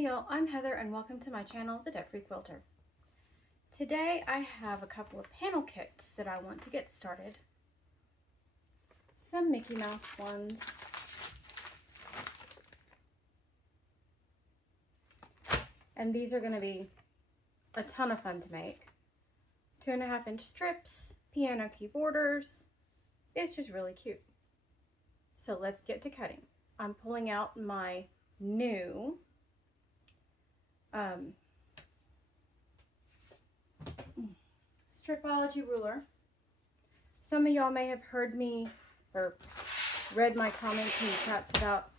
Hey y'all, I'm Heather and welcome to my channel, The Debt Free Quilter. Today I have a couple of panel kits that I want to get started. Some Mickey Mouse ones. And these are going to be a ton of fun to make. 2.5-inch strips, piano key borders. It's just really cute. So let's get to cutting. I'm pulling out my new Stripology ruler. Some of y'all may have heard me or read my comments in the chats about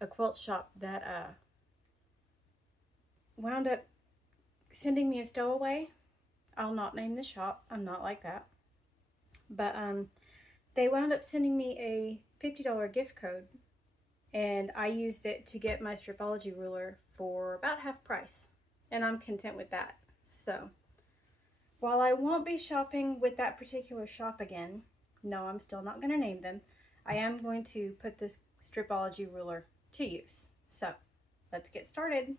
a quilt shop that wound up sending me a stowaway. I'll not name the shop. I'm not like that. But they wound up sending me a $50 gift code, and I used it to get my Stripology ruler for about half price, and I'm content with that. So while I won't be shopping with that particular shop again, no, I'm still not going to name them, I am going to put this Stripology ruler to use. So let's get started.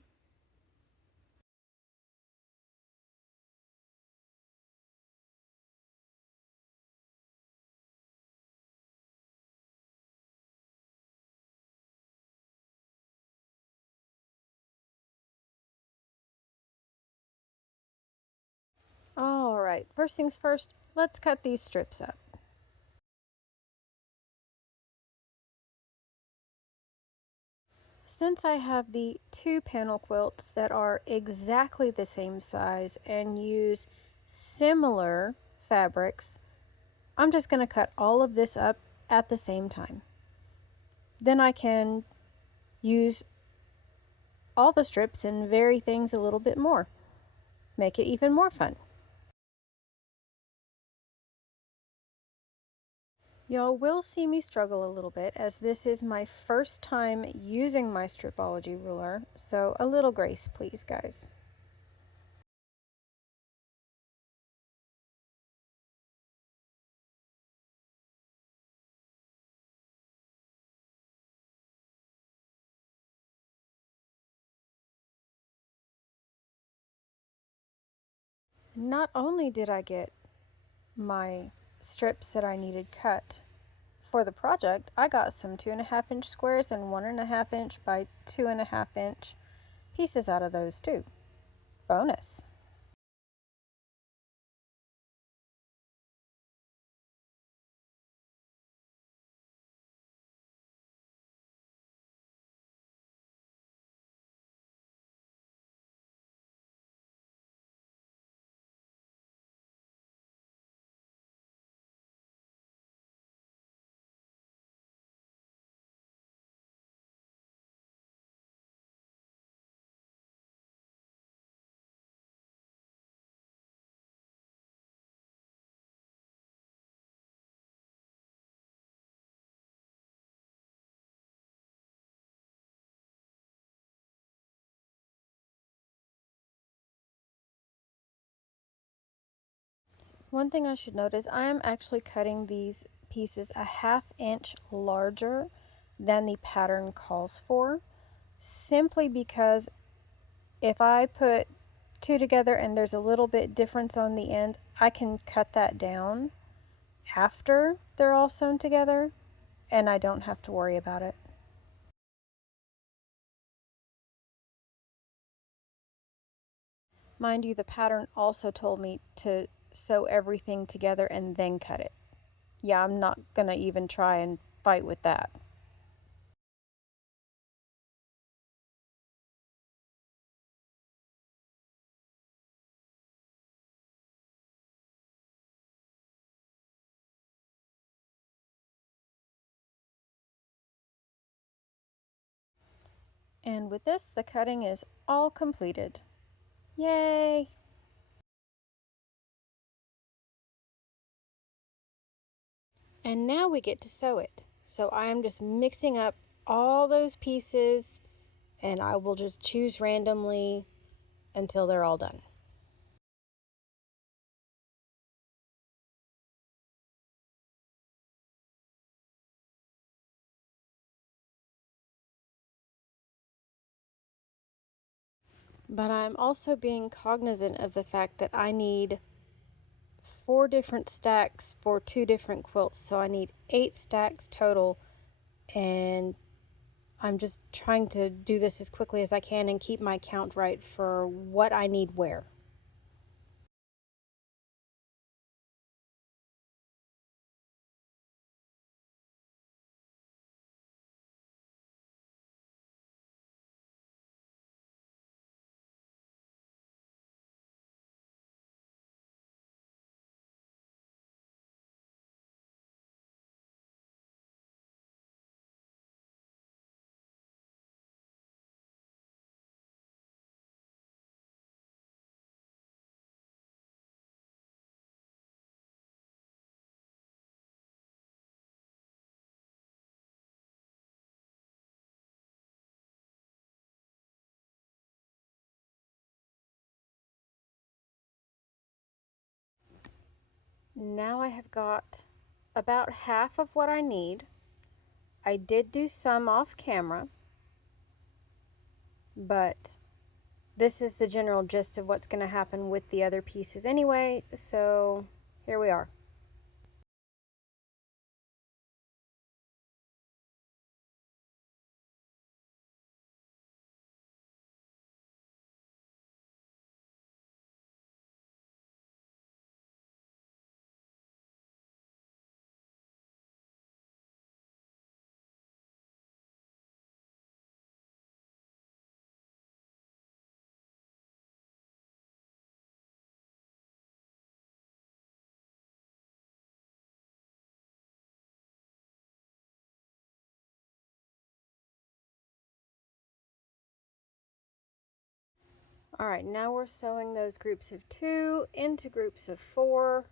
All right, first things first, let's cut these strips up. Since I have the 2 panel quilts that are exactly the same size and use similar fabrics, I'm just going to cut all of this up at the same time. Then I can use all the strips and vary things a little bit more. Make it even more fun. Y'all will see me struggle a little bit as this is my first time using my Stripology ruler, so a little grace please, guys. Not only did I get my strips that I needed cut for the project, I got some 2.5-inch squares and 1.5-inch by 2.5-inch pieces out of those too. Bonus. One thing I should note is I am actually cutting these pieces a 1/2 inch larger than the pattern calls for, simply because if I put 2 together and there's a little bit difference on the end, I can cut that down after they're all sewn together and I don't have to worry about it. Mind you, the pattern also told me to sew everything together and then cut it. Yeah, I'm not gonna even try and fight with that. And with this, the cutting is all completed. Yay! And now we get to sew it. So I am just mixing up all those pieces and I will just choose randomly until they're all done. But I'm also being cognizant of the fact that I need 4 different stacks for 2 different quilts. So I need 8 stacks total, and I'm just trying to do this as quickly as I can and keep my count right for what I need where. Now I have got about half of what I need. I did do some off camera, but this is the general gist of what's going to happen with the other pieces anyway, so here we are. All right, now we're sewing those groups of 2 into groups of 4.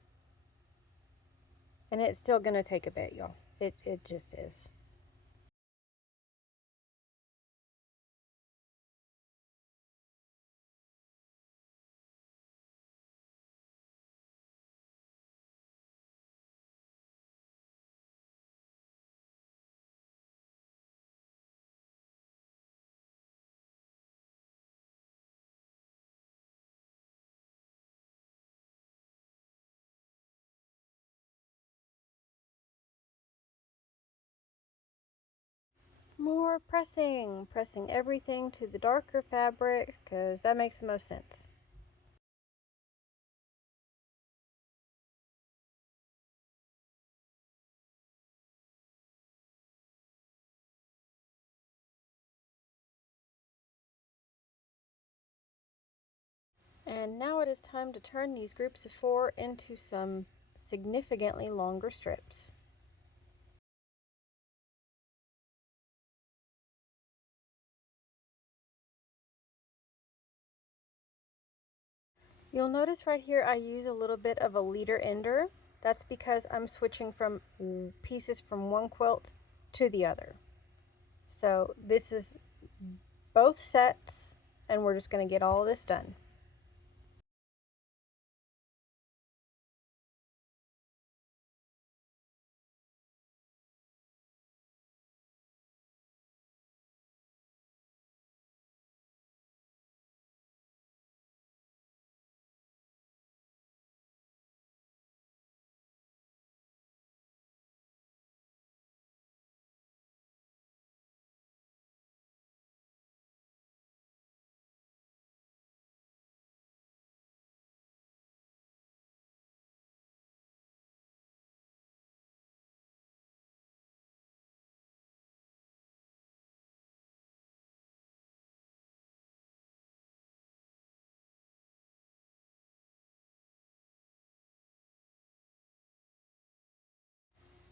And it's still going to take a bit, y'all. It just is. More pressing. Pressing everything to the darker fabric because that makes the most sense. And now it is time to turn these groups of 4 into some significantly longer strips. You'll notice right here I use a little bit of a leader ender. That's because I'm switching from pieces from one quilt to the other. So this is both sets, and we're just going to get all of this done.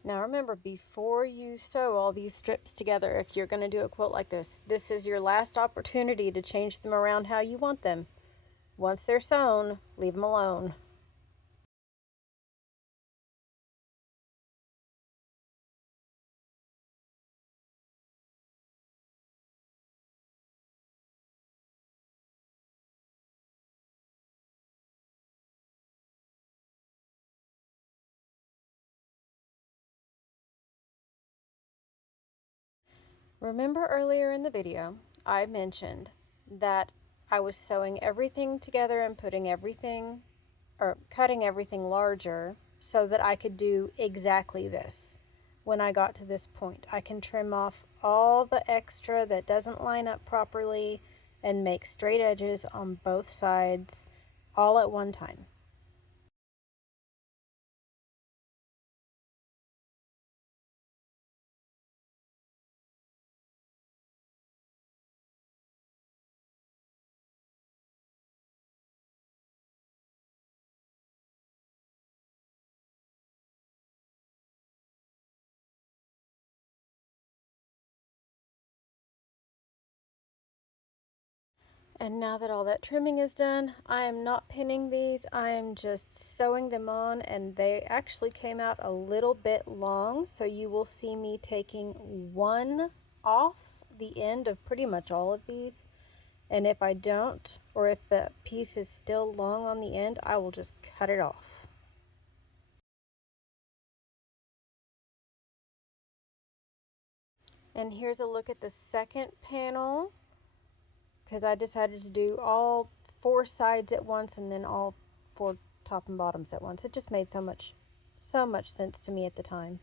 Now remember, before you sew all these strips together, if you're going to do a quilt like this is your last opportunity to change them around how you want them. Once they're sewn, leave them alone. Remember earlier in the video, I mentioned that I was sewing everything together and putting everything, or cutting everything larger so that I could do exactly this. When I got to this point, I can trim off all the extra that doesn't line up properly and make straight edges on both sides all at one time. And now that all that trimming is done, I am not pinning these. I am just sewing them on, and they actually came out a little bit long. So you will see me taking one off the end of pretty much all of these. And if I don't, or if the piece is still long on the end, I will just cut it off. And here's a look at the second panel, because I decided to do all 4 sides at once and then all 4 top and bottoms at once. It just made so much sense to me at the time.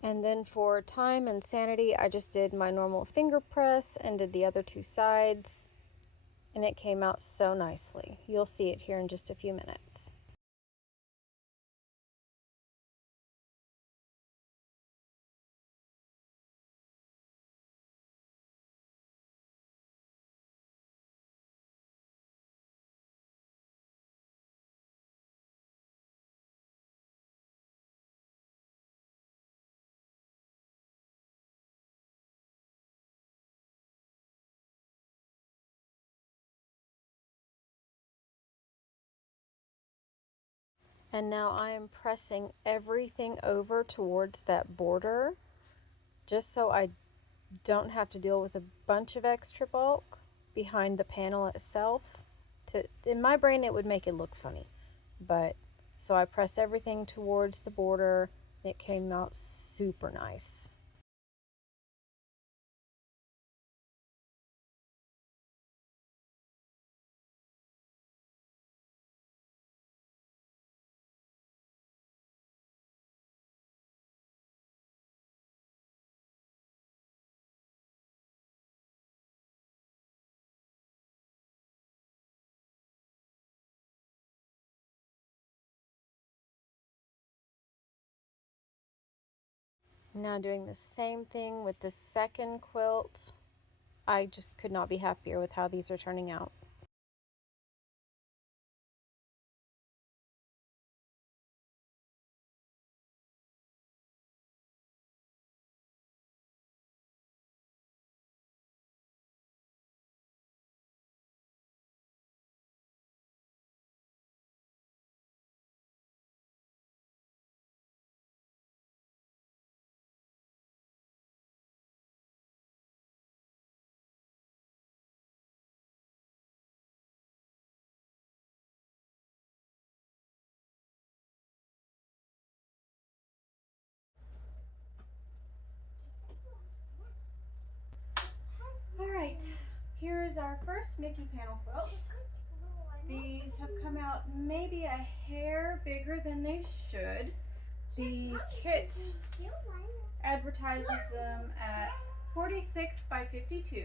And then for time and sanity, I just did my normal finger press and did the other 2 sides, and it came out so nicely. You'll see it here in just a few minutes. And now I am pressing everything over towards that border, just so I don't have to deal with a bunch of extra bulk behind the panel itself. In my brain, it would make it look funny, but so I pressed everything towards the border. It came out super nice. Now doing the same thing with the second quilt. I just could not be happier with how these are turning out. Alright, here is our first Mickey panel quilt. These have come out maybe a hair bigger than they should. The kit advertises them at 46 by 52.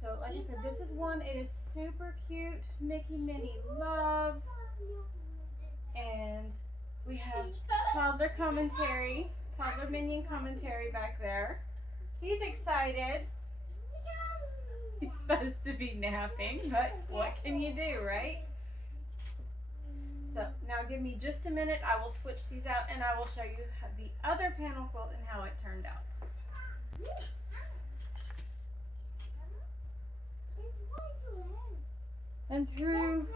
So like I said, this is one. It is super cute. Mickey Minnie Love. And we have toddler commentary, toddler minion commentary back there. He's excited. He's supposed to be napping, but what can you do, right? So now give me just a minute. I will switch these out and I will show you the other panel quilt and how it turned out. And through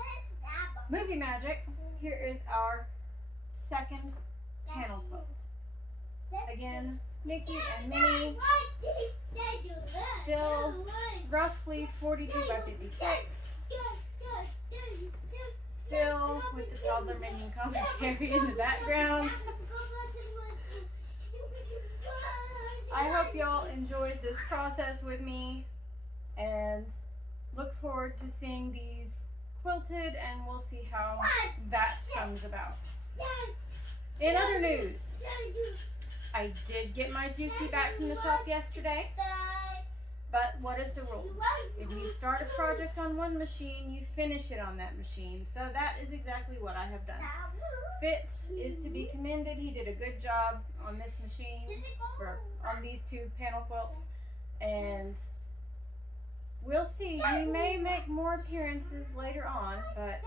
movie magic, here is our second panel quilt. Again, Mickey and Minnie, still roughly 42 by 56. Still with the toddler making commentary in the background. I hope y'all enjoyed this process with me and look forward to seeing these quilted, and we'll see how that comes about. In other news, I did get my Juki back from the shop yesterday, but what is the rule? If you start a project on one machine, you finish it on that machine. So that is exactly what I have done. Fitz is to be commended. He did a good job on this machine, or on these two panel quilts, and we'll see. We may make more appearances later on, but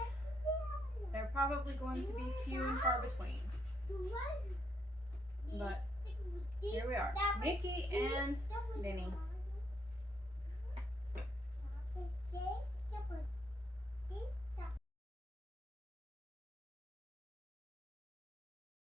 they're probably going to be few and far between. But here we are, Mickey and Minnie.